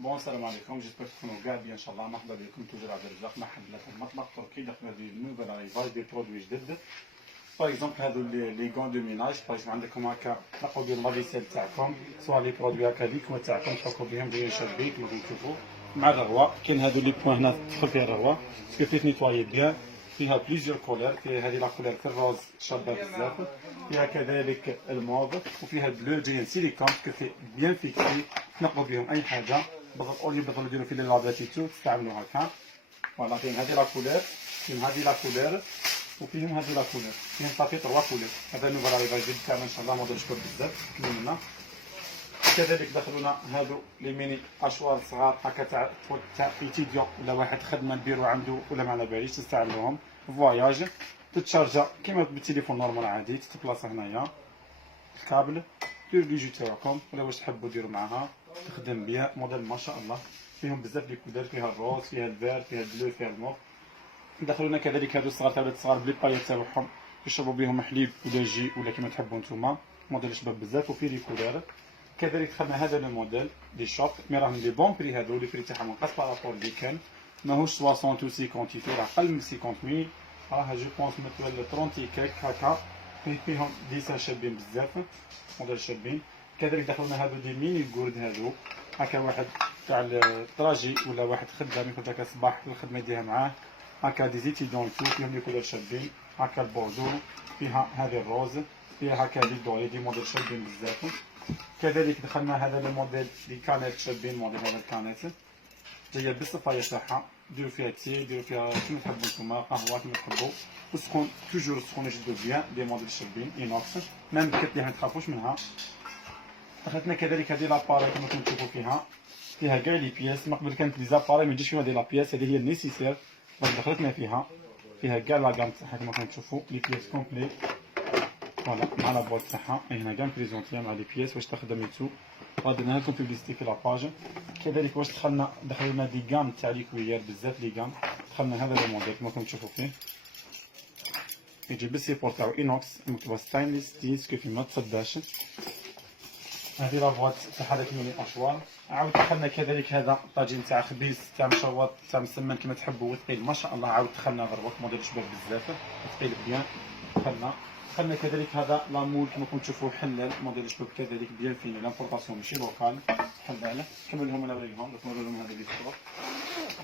بون السلام عليكم، جيسبر تكونوا كاع بيان ان شاء الله. مرحبا بكم توجور عبد الرزاق. مرحبا لكم المطبخ التركي دخلنا في نوفيل ريفاج دي برودوي جدد. باغ اكزومبل هادو لي غون دو ميناج، باغ اكزومبل عندكم هكا تنقوا ديال لافيسيل تاعكم، سوا لي برودوي هكا ليكوا تاعكم تحكوا بهم جايين شابين كيما تشوفوا مع الرغوه. كاين هادو لي بوان هنا تدخل فيها الرغوه باسكو فيه نيتوايي بيان، فيها بليزيور كولير، فيها هذه لا كولير الروز شابه بزاف، فيها كذلك الموف وفيها البلو جايين سيليكون باسكو فيه بيان فيكسي تنقوا بهم اي حاجه. بالضبط اولي بدلوا ديروا في لي لاباتيتو تستعملوا هكا. فوالا كاين هذه لا كولير، كاين هذه لا كولير وفيهم هذه لا كولير، فيهم صافي 3 كولير. هذا نوفال ريفاج جديد تاعنا ان شاء الله موديل شكون بزاف كملنا. كذلك دخلونا هادو لي ميني اشوار صغار هكا تاع ايتيديون ولا واحد خدمه نديرو عنده ولا ما على باليش تستعملوهم فواياج. تتشارجا كيما بالتليفون نورمال عادي، تتبلاصا هنايا الكابل ديرو لي جو تاعكم ولا واش تحبوا ديروا معاها تخدم بها. موديل ما شاء الله فيهم بزاف لي كولور، فيها الروز فيها الفير فيها البلو فيها الموف. دخلونا كذلك هادو الصغار تاع ولاد الصغار بلي بايات تاعهم يشربوا بهم حليب ولا جي ولا كيما تحبوا نتوما. موديل شباب بزاف وفيه لي كولور. كذلك دخلنا هذا الموديل دي شوب مي راهم لي بون بري، هادو لي بري تاعهم نقص بارابور لي كان ماهوش 60 و 50 تيتو، راه اقل من 50,000، راه جو بونس مثل 30 كيك هكا. فيهم ديسان شابين بزاف، موديل شابين. كذلك دخلنا هادو دي ميني كورد، هادو هكا واحد تاع الطراجي ولا واحد خدام يخرج هكا صباح الخدمه يديها معاه هكا دي زيتيدون تو، فيهم لي كولور شابين هكا البوردو، فيها هذه الروز، فيها هكا لي دوري دي موديل شابين بزاف. كذلك دخلنا هذا الموديل لي كانات شابين، موديل هذا الكانات جايه بالصفايه تاعها، ديروا فيها تي ديروا فيها كيما تحبوا نتوما، قهوه كيما تحبوا، وسخون توجور سخون يجدوا بيان. دي موديل شابين اينوكس ميم بكت اللي ما تخافوش منها. دخلتنا كذلك هذه لاباري كما تشوفوا فيها كاع لي بياس. من قبل كانت لي زاباري ما يجيش فيها هذه لابياس، هذه هي النيسيسير دخلتنا فيها كاع لا كام تاعها كما تشوفوا لي بياس كومبلي. فوالا مع لا بواط تاعها هنا كاع بريزونتيها مع لي بياس واش تخدم يتو. غادرنا لكم بيبليستي في لاباج. كذلك واش دخلنا دي كام تاع لي كويير بزاف لي كام. دخلنا هذا الموديل كما تشوفوا يجي بالسيبور تاعو اينوكس مكتوبه ستاينليس ستيل سكو ما تصداش. هذه لا بواط تاع هذاك ميني اشوار. عاود دخلنا كذلك هذا طاجين تاع خبيز تاع مشوط تاع مسمن كما تحبوا وثقيل ما شاء الله. عاود دخلنا ضربك موديل شباب بزاف ثقيل بيان. دخلنا كذلك هذا لامول كما تشوفوا حلال موديل شباب كذلك بيان فيني لامبورطاسيون ماشي لوكال حلال. كملهم انا وريهم لكم نوريهم هذا اللي صور.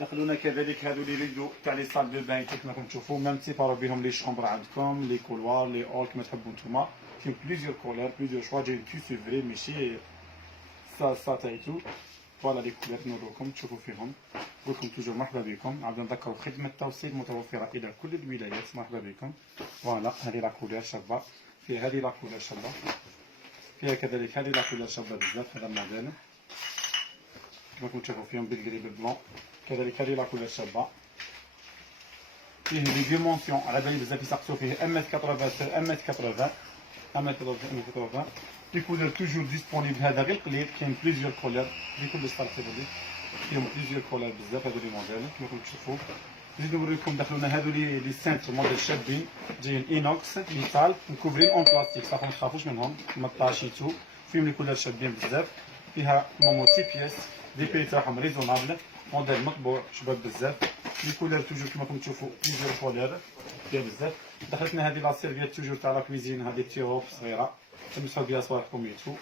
دخلونا كذلك هذو لي ريدو تاع لي صال دو بان كيما تشوفوا ميم سيبارو بهم لي شومبر عندكم لي كولوار لي اول كما تحبوا نتوما. كاين بليزيور كولور بليزيور شوا جايين تيسو فري ماشي سا تايتو. فوالا لي كولور نوريكم تشوفوا فيهم. نقولكم توجور مرحبا بكم. عاود نذكروا خدمة التوصيل متوفرة إلى كل الولايات. مرحبا بكم. فوالا هذه لا كولور شابة، فيها هذه لا كولور شابة، فيها كذلك هذه لا كولور شابة بزاف. هذا الموديل كما تشوفوا فيهم بالغري بالبلون. كذلك هذه لا كولور شابة، فيه لي ديمونسيون على بالي بزاف يسقسوا فيه ام 80 سير ام 80 ام 80. لي كولور توجور ديسپونيبل. هذا غير قليل، كاين بليزيور كولور لي كل ستار فيهم بليزيور كولور بزاف. هذو لي موديل كما تشوفوا. نزيد نوريكم دخلونا هذو لي سانتر موديل شابين جايين اينوكس ميتال مكوفرين اون بلاستيك صافي ما تخافوش منهم ما طاشيتو. فيهم لي كولور شابين بزاف. فيها مومو سي بياس دي بي تاعهم ريزونابل، موديل مطبوع شباب بزاف. لي كولور توجور كما تشوفوا بليزيور كولور فيها بزاف. دخلتنا هذه لا سيرفيات توجور تاع لا كويزين، هذه تيروب صغيره تمسحوا بها صوالحكم يتو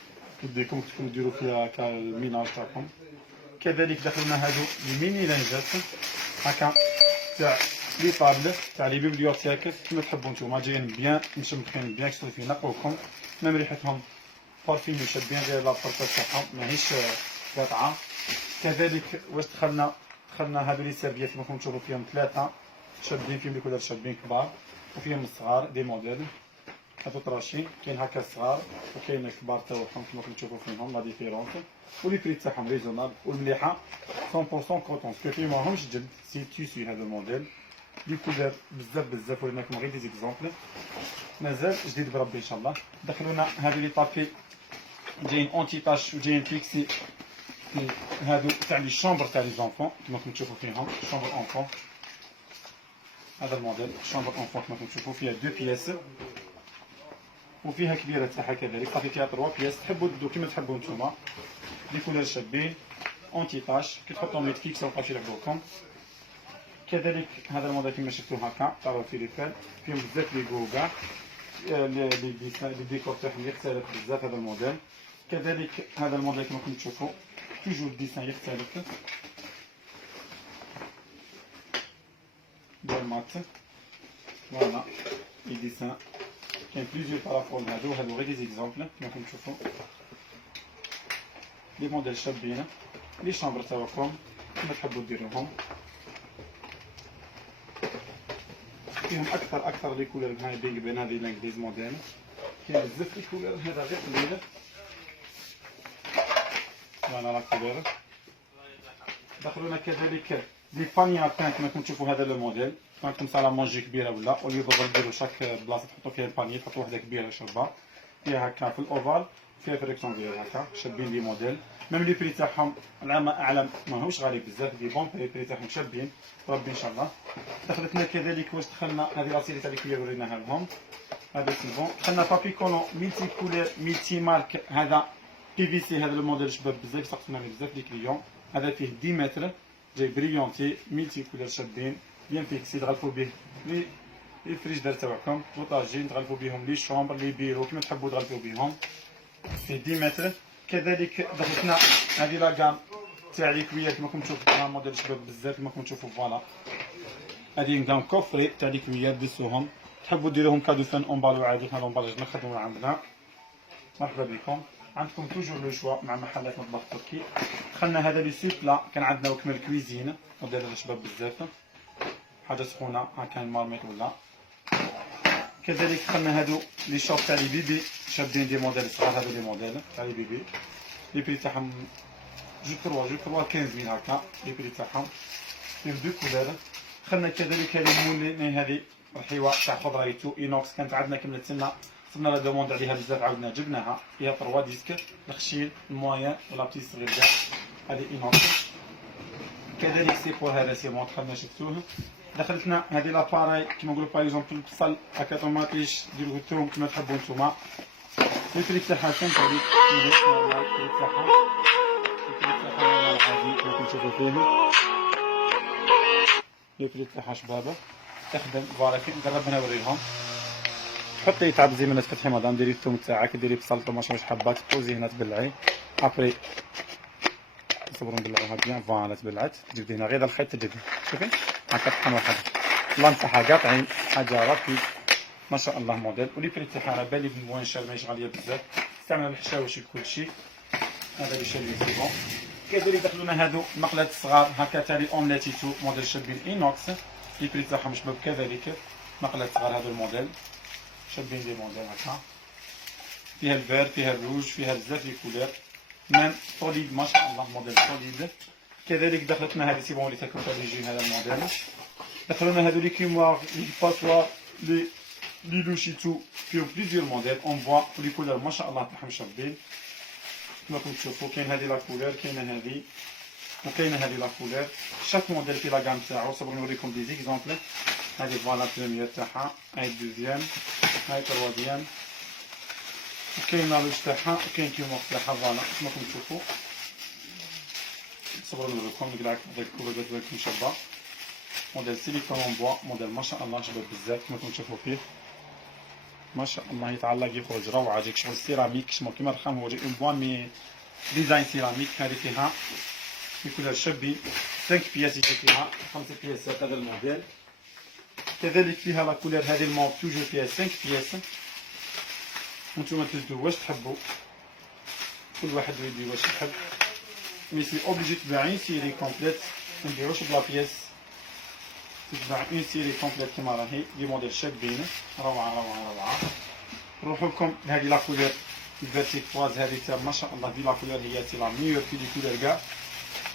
يديكم تكونوا ديروا فيها كالميناج تاعكم. كذلك دخلنا هادو الميني لانجات هكا تاع لي طابل تاع لي بيبليوتيك كيما تحبوا نتوما، جايين بيان مشمخين بيان كسوفين نقوكم ميم ريحتهم بارفين شابين غير لابورطات تاعهم ماهيش قاطعه. كذلك واش دخلنا هادو لي سيرفيات كيما تشوفوا فيهم ثلاثه شابين، فيهم لي كولور شابين كبار وفيهم الصغار دي موديل هادو طراشين. كاين هكا الصغار وكاين الكبار تاعهم كيما تشوفوا فيهم لا ديفيرونس. ولي بري تاعهم ريزونابل والمليحه 100% كوطون سكو فيه ماهمش جلد سي تيسي. هذا الموديل لي كولور بزاف وريناكم غير دي زيكزومبل مازال جديد بربي ان شاء الله. دخلونا هادو لي طابي جايين اونتي تاش وجايين فيكسي. هادو تاع لي شومبر تاع لي زونفون كيما تشوفوا فيهم شومبر اونفون. هذا الموديل شومبر اونفون كيما تشوفوا فيها دو بياس وفيها كبيره تاعها كذلك صافي فيها 3 بياس. تحبوا تدو كيما تحبوا نتوما. لي كولور شابين اونتي تاش كي تحطهم لي تكيك سوف يعجبوكم. كذلك هذا الموديل كما شفتوا هكا تاع فيليبين فيهم بزاف لي جو كاع لي ديكور تاعهم يختلف بزاف هذا الموديل. كذلك هذا الموديل كما راكم تشوفوا توجور الديسان يختلف ديال مات. فوالا لي ديسان كاين بليزيور بارافون هادو غير دي زيكزامبل كما راكم تشوفوا لي موديل شابين لي شامبر تاعكم كما تحبوا ديروهم. فيهم اكثر لي كولور هاي بينغ بين هذه الانجليز موديل كاين بزاف لي كولور. هذا غير قليل فوالا لا كولور. دخلونا كذلك لي بانيا تاع كما راكم تشوفوا هذا لو موديل عندكم صاله مونجي كبيره ولا اوليو دابا ديروا شاك بلاصه تحطوا فيها الباني تحطوا وحده كبيره شربه فيها هكا في الاوفال فيها في الريكتونغير هكا شابين لي موديل. ميم لي بري تاعهم العام اعلم ماهوش غالي بزاف دي بون بري تاعهم شابين ربي ان شاء الله. دخلتنا كذلك واش دخلنا هذه لاسيري تاع اللي وريناها لهم هذا سي بون. دخلنا بابي كولون ميلتي كولور ميلتي مارك هذا بي في سي. هذا الموديل شباب بزاف سقسنا عليه بزاف لي كليون. هذا فيه 10 متر جاي بريونتي ميلتي كولور شابين بيان فيكسي تغلفوا به لي فريجدار تاعكم بوطاجين تغلفوا بهم لي شومبر لي بيرو كما تحبوا تغلفوا بهم في 10 متر. كذلك دخلتنا هذه لا كام تاع لي كويات كما راكم تشوفوا موديل شباب بزاف كما راكم تشوفوا. فوالا هذه كام كوفري تاع لي كويات دسوهم تحبوا ديروهم كادو فان اونبالو عادي. هذا اونبالاج نخدموا عندنا مرحبا بكم. عندكم توجور لو شوا مع محلات مطبخ تركي. دخلنا هذا لي سوب لا كان عندنا وكمل كويزين ودار الشباب بزاف حاجه سخونه هاكا المارميت ولا. كذلك دخلنا هادو لي شوب تاع لي بيبي شابين دي موديل صغار. هادو لي موديل تاع لي بيبي لي بري تاعهم جو 3 15000 هكا لي بري تاعهم فيهم دو كولور. دخلنا كذلك هذه مولين هذه الحيوه تاع خضرايتو اينوكس كانت عندنا كملت سنه صرنا لا دوموند عليها بزاف عاودنا جبناها فيها 3 ديسك الخشيل المويان ولا بتي صغير كاع هذه اينوكس. كذلك سي بور هذا سي مون دخلنا شفتوه. دخلتنا هذه لاباراي كيما نقولوا باغ اكزومبل البصل هكا طوماطيش ديروا الثوم كما تحبوا نتوما. الفريك تاعها سمحه لي الفريك تاعها العادي كما كنشوفوا فيه الفريك تاعها شبابه تخدم. فوالا كي نقرب هنا نوريلهم. حطي تاع زي ما تفتحي مدام ديري الثوم تاعك ديري بصل طوماط واش حبات بوزي هنا تبلعي ابري صبروا نبلعوها بيان. فوالا تبلعت تجبدي هنا غير الخيط تجبدي شوفي هكا طحن واحد لانصحها قاطعين حاجه رابي ما شاء الله موديل. ولي بري تاعها على بالي بن شال ماهيش غاليه بزاف استعمل الحشاوش كلشي. هذا اللي شاري سي بون. كذلك دخلونا هادو مقلات صغار هكا تاع لي اومليتيتو موديل شابين اينوكس لي بري تاعهم شباب كذلك مقلات صغار. هذا الموديل شابين دي موديل هكا فيها الفير فيها الروج فيها بزاف لي كولور ميم سوليد ما شاء الله موديل سوليد. كذلك دخلتنا هذه سي بون اللي تاكل تاع هذا الموديل. دخلونا هذو لي كيموار لي باسوار لي لوشيتو فيهم بليزيور موديل اون فوا لي كولور ما شاء الله تاعهم شابين كما راكم تشوفوا. كاين هذه لا كولور كاينه هذه وكاينه هذه لا كولور شاك موديل في لا غام تاعو. صبروا نوريكم دي زيكزامبل. هذه فوالا بروميير تاعها هاي دوزيام هاي تروازيام وكاينه لوج تاعها وكاين كيموار تاعها. فوالا كما راكم تشوفوا. صبروا نوريكم نقلعك هذا الكولور بات لكم شابه موديل سيليكون اون بوا موديل ما شاء الله شباب بزاف كما راكم تشوفوا فيه ما شاء الله يتعلق يخرج روعه. جيك شغل سيراميك شمو كيما الرخام هو جاي اون بوا مي ديزاين سيراميك. هذه فيها في كولور شابين 5 بياس يجي فيها 5 بياسات هذا الموديل. كذلك فيها لا كولور هذه المود توجور فيها 5 بياس نتوما تزدو واش تحبوا كل واحد يدير واش يحب مي سي اوبليجي تباع اون سيري كومبليت ما نديروش بلا بياس تتباع اون سيري كومبليت كيما راهي لي موديل شابين روعه روعه روعه. نروحو لكم لهذه لا كولور الفيرتيكواز هذه تاع ما شاء الله. دي لا كولور هي سي لا ميور في لي كولور كاع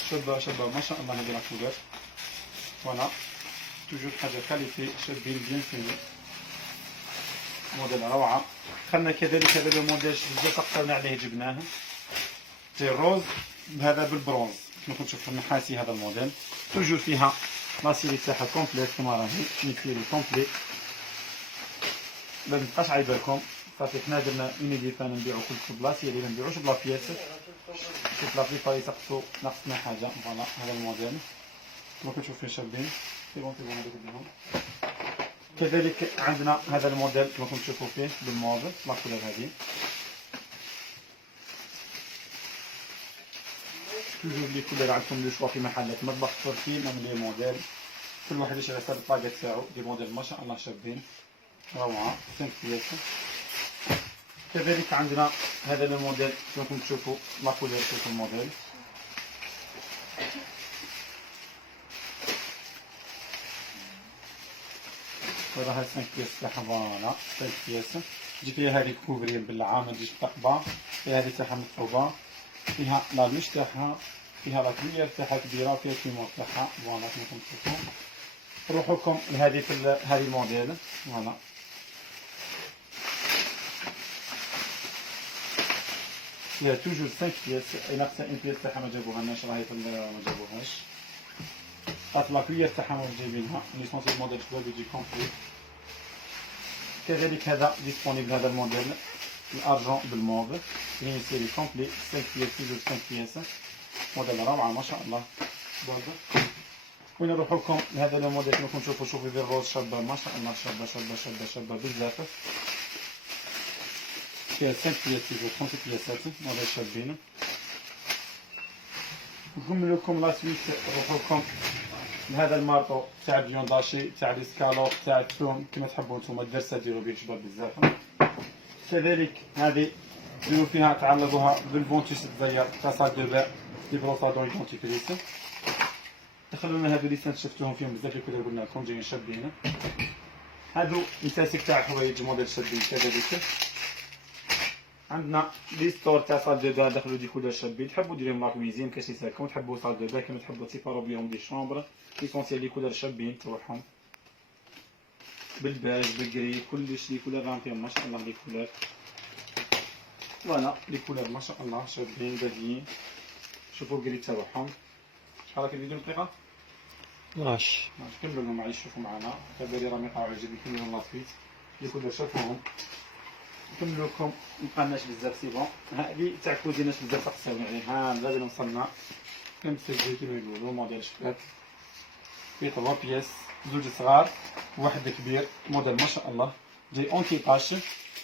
شابه شابه ما شاء الله. هذه لا كولور فوالا توجور حاجه كاليتي شابين بيان فيني موديل روعه. دخلنا كذلك هذا لو موديل بزاف قصرنا عليه جبناه تي روز هذا بالبرونز كما تشوفوا النحاسي. هذا الموديل توجور فيها لا سيري تاعها كومبليت كما راهي سيري كومبليت ما نبقاش عايبالكم صافي. حنا درنا اون ايديتان نبيعو كل بلا سيري ما نبيعوش بلا بياس شوف لا بليبار يسقسوا نفس الحاجه. فوالا هذا الموديل كما كتشوفوا فيه شابين. سي بون هذوك منهم. كذلك عندنا هذا الموديل كما كتشوفوا فيه بالموف لا كولور هذه. توجور لي كولور عندكم لو شوا في محلات مطبخ تركي من لي موديل. كل واحد يشري حسب الطاقه تاعو. دي موديل ما شاء الله شابين روعه 5 بياس. كذلك عندنا هذا الموديل كما تشوفوا لا كولور. شوفوا الموديل هذا 5 بياس تاعها. فوالا 5 بياس تجي فيها هذه كوفرير بالعام ما تجيش تقبع. فيها هذه تاعها متقوبه. فيها لالمش تاعها. فيها لا كلير تاعها كبيره. فيها الكيمور تاعها. فوالا كما تشوفوا. نروحو لكم لهذه هذه الموديل. فوالا فيها توجور 5 بياس. اي ناقصه ان بياس تاعها ما جابوهالناش. راهي ما جابوهاش. هاد لا كلير تاعها ما جايبينها. ليسونسيال الموديل شباب يجي كومبلي. كذلك هذا ديسپونيبل هذا الموديل الارجون بالموف. هي سيري كومبلي 5 بياس. توجور 5 بياس. موديل روعه ما شاء الله. وين نروحو لكم لهذا الموديل كما تشوفوا. شوفوا في الروز شابه ما شاء الله. شابه شابه شابه شابه بزاف. فيها 5 بياس. توجور 5 بياسات. موديل شابين. نكمل لكم لا سويت. نروحو لكم لهذا المارطو تاع الفيونداشي تاع الاسكالوب تاع الثوم كما تحبوا نتوما. الدرسه ديروا به شباب بزاف. كذلك هذه ديروا فيها تعلقوها بالفونتيس الزير تاع صاك دو بير دي بروسادون ايدونتيفريس. دخلوا لنا هذو اللي شفتوهم فيهم بزاف اللي قلنا لكم جايين شابين. هادو مساسك تاع الحوايج موديل شابين. كذلك عندنا لي ستور تاع صال دو بير. دخلوا دي كولور شابين. تحبوا ديرهم لا كويزين كاش يسالكم. تحبوا صال دو بير كما تحبوا تيبارو بيهم دي شومبر. ليسونسيال لي كولور شابين تروحهم بالباج بالكري كلش. لي كولور راهم فيهم ما شاء الله. لي كولور فوالا لي كولور ما شاء الله شابين باهيين. شوفوا الكري تاعهم. شحال راك الفيديو دقيقه 12. كملوا لهم معليش. شوفوا معنا كباري راهم يقعوا يجيب يكملوا لاصفيت لي كولور شافوهم. نكملوا لكم مبقالناش بزاف. سي بون هادي تاع كوزيناش بزاف تقساوني عليها. لازم وصلنا 5 كيلو يقولوا موديل شباب. فيه 3 بياس. زوج صغار واحد كبير. موديل ما شاء الله جاي اونتي طاش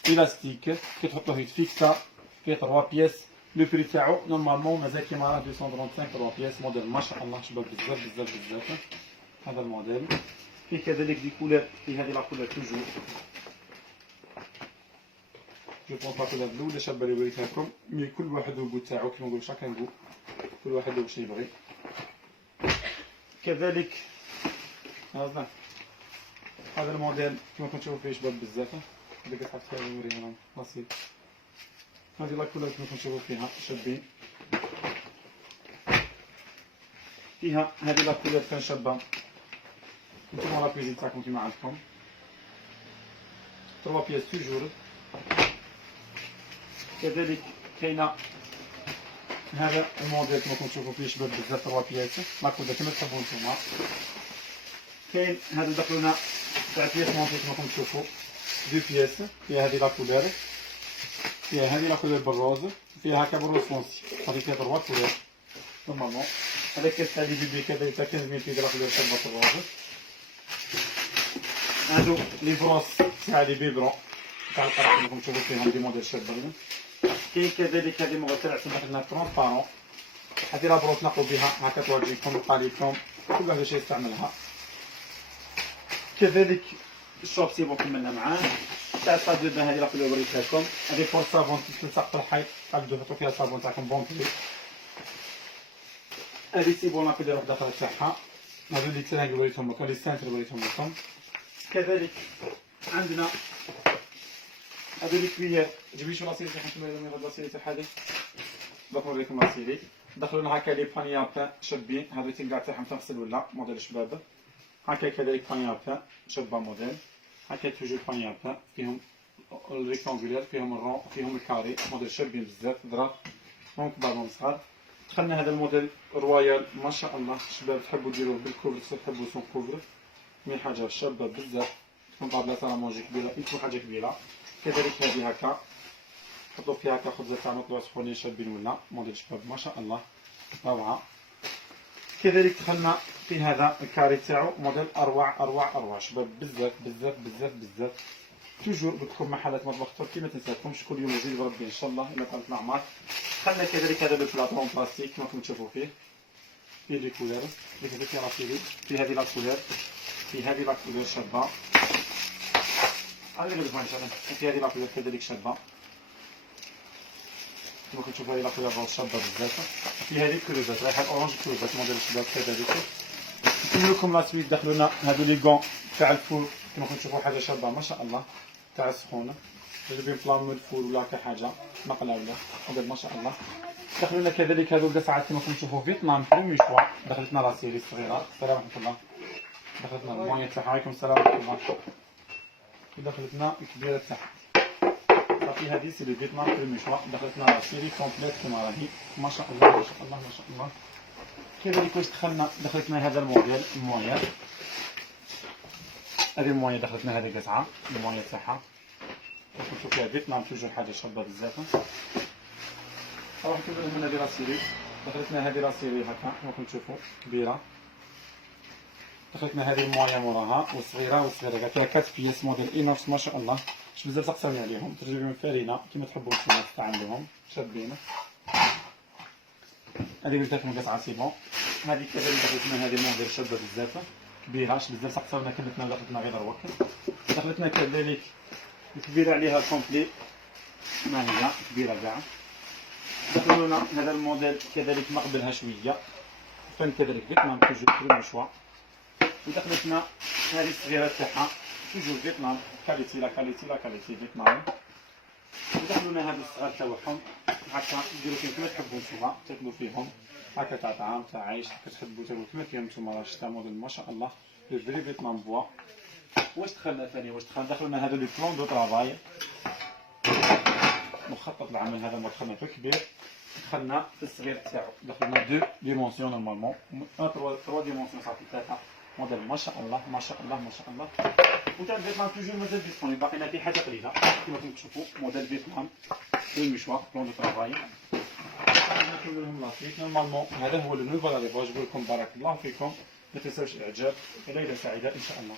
الاستيك كتحطوه يتفيكسا. فيه 3 بياس. لو بري تاعو نورمالمون مازال كيما راه 235 3 بياس. موديل ما شاء الله شباب بزاف بزاف بزاف. هذا الموديل فيه كذلك دي كولور. فيه هذه لا كولور توجور جو بونس لا كولور الاولى شابه اللي وريتها لكم. مي كل واحد والكو تاعو كيما نقولوا شاكان كو. كل واحد واش يبغي. كذلك هذا الموديل كما كنتشوفوا فيه شباب بزاف. هذيك الحاجه اللي نوريها لكم بسيط. هذه لا كولور كما كنتشوفوا فيها شابين. فيها هذه لا كولور كان شابه. نتوما لا كويزين تاعكم كيما عندكم 3 بياس توجور. كذلك كاينه هذا الموديل كما كنتشوفوا فيه شباب بزاف 3 بياس. لا كولور كما تحبوا نتوما. كاين هادو دخلونا تاع بياس مونطي كما راكم تشوفوا 2 بياس. فيها هذه لا كولور. فيها هذه لا كولور بالروز. فيها هكا بالروز فونسي. هذه فيها 3 كولور نورمالمون. هذا كاس تاع لي بيبي كذلك تاع 15 ملل لا كولور شابه بالروز. هادو لي بروس تاع لي بيبرون تاع القرع كما راكم تشوفوا فيهم دي موديل شابين. كاين كذلك هذه مغسله سمحت لنا ترونسبارون. هذه لا بروس نقوا بها هكا تواجهكم القاليكم. كل واحد واش يستعملها. كذلك الشوب سيبون كملنا معاه تاع صاد دو بان. هذه لا كولور وريتها لكم. هذه فور صابون تلصق في الحيط. تقدروا تحطوا فيها الصابون تاعكم بونبلي. هذه سيبون لا كولور وحده اخرى تاعها. هذو اللي تاني وريتهم لكم. لي سانتر وريتهم لكم. كذلك عندنا هذو لي كويير. جيبي شو لاسيري تاعكم كما يقولوا لاسيري تاع هذه. دوك نوريكم لاسيري. دخلوا لنا هكا لي بانيا بان شابين. هذو تنقع تاعهم تغسل ولا موديل شباب. هكا كذلك بانيا بان شابه موديل. هكا توجور بانيا بان فيهم الريكتانغولير فيهم الرون فيهم الكاري. موديل شابين بزاف درا مون كبار مون صغار. دخلنا هذا الموديل رويال ما شاء الله شباب. تحبوا ديروه بالكوفر تحبوا سون كوفر. مي حاجه شابه بزاف. تكون طابله سالامونجي كبيره. تكون حاجه كبيره. كذلك هذه هكا نحطو فيها هكا خبزة تاع مطلوع سخونين شابين ولا موديل شباب ما شاء الله روعة. كذلك دخلنا في هذا الكاري تاعو موديل اروع شباب بزاف توجور بدكم محلات مطبخ تركي ما تنساكمش كل يوم يزيد بربي ان شاء الله الى طالت الاعمار. دخلنا كذلك هذا لو بلاطون بلاستيك كما راكم تشوفوا فيه لي كولور في راسيلي في هذه لا كولور في هذه لا كولور شابه هذه في هذه لا كولور كذلك شابه كما كتشوفوا هذه لا كولور شابه بزاف. في هذه الكروزات ريحه الاورانج كروزات موديل الشباب كذلك. نكمل لكم لا سويت دخلوا لنا هذو لي كون تاع الفول كما كتشوفوا حاجه شابه ما شاء الله تاع السخونه جايبين بلان من الفول ولا كحاجه مقله ولا موديل ما شاء الله. دخلوا لنا كذلك هذو القصعات كما كتشوفوا فيتنام برومي شوا دخلت لنا لا سيري الصغيره. السلام ورحمه الله. دخلت لنا المويه تاعها عليكم السلام ورحمه الله. دخلت لنا الكبيره تاعها صافي هذه سيري فيتنام برومي شوا دخلت لنا لا سيري كومبليت كما راهي ما شاء الله ما شاء الله ما شاء الله. كذلك واش دخلتنا هذا الموديل المويه هذه المويه دخلتنا هذه قطعه المويه تاعها نشوفوا فيها فيتنام توجور حاجه شابه بزاف. راح نكمل من هذه لاسيري دخلتنا هذه لاسيري هكا كما تشوفوا كبيره دخلتنا هذه المويه موراها وصغيره كاع فيها 4 بياس موديل اينوكس ما شاء الله باش بزاف تقساوني عليهم تجيبهم فرينه كما تحبوا نتوما تستعملوهم شابين. هذه قلت لكم قطعه سي بون. هذه كذلك دخلتنا هذه موديل شابه بزاف كبيره بزاف تقساونا كلتنا دخلتنا غير الوقت. دخلتنا كذلك الكبيره عليها كومبلي ما هي كبيره كاع. دخلوا لنا هذا الموديل كذلك مقبلها شويه فن كذلك فيتنام توجور برومي شوا. ودخلتنا هذه الصغيره تاعها توجور فيتنام كاليتي لا فيتنام. ودخلوا لنا هذا الصغار تاعهم هكا ديروا فيهم كما تحبوا نتوما تاكلوا فيهم هكا تاع طعام تاع عيش كتحبوا تاكلوا كما فيهم نتوما راه شتا موديل ما شاء الله لو فري فيتنام بوا. واش دخلنا ثاني دخلنا هذا لو بلون دو طرافاي مخطط العمل هذا ما دخلنا في الكبير دخلنا في الصغير تاعو دخلنا 2 ديمونسيون نورمالمون 3 ديمونسيون صافي ثلاثه موديل ما شاء الله ما شاء الله. وتاع فيتنام توجور مازال ديسبونيبل باقينا فيه حاجه قليله كما تشوفوا موديل فيتنام برومي شوا بلون دو طرافاي. نكمل لهم لاصيك نورمالمون هذا هو لو نوفال اريفاج. نقول لكم بارك الله فيكم ما تنساوش الاعجاب الى سعيده ان شاء الله.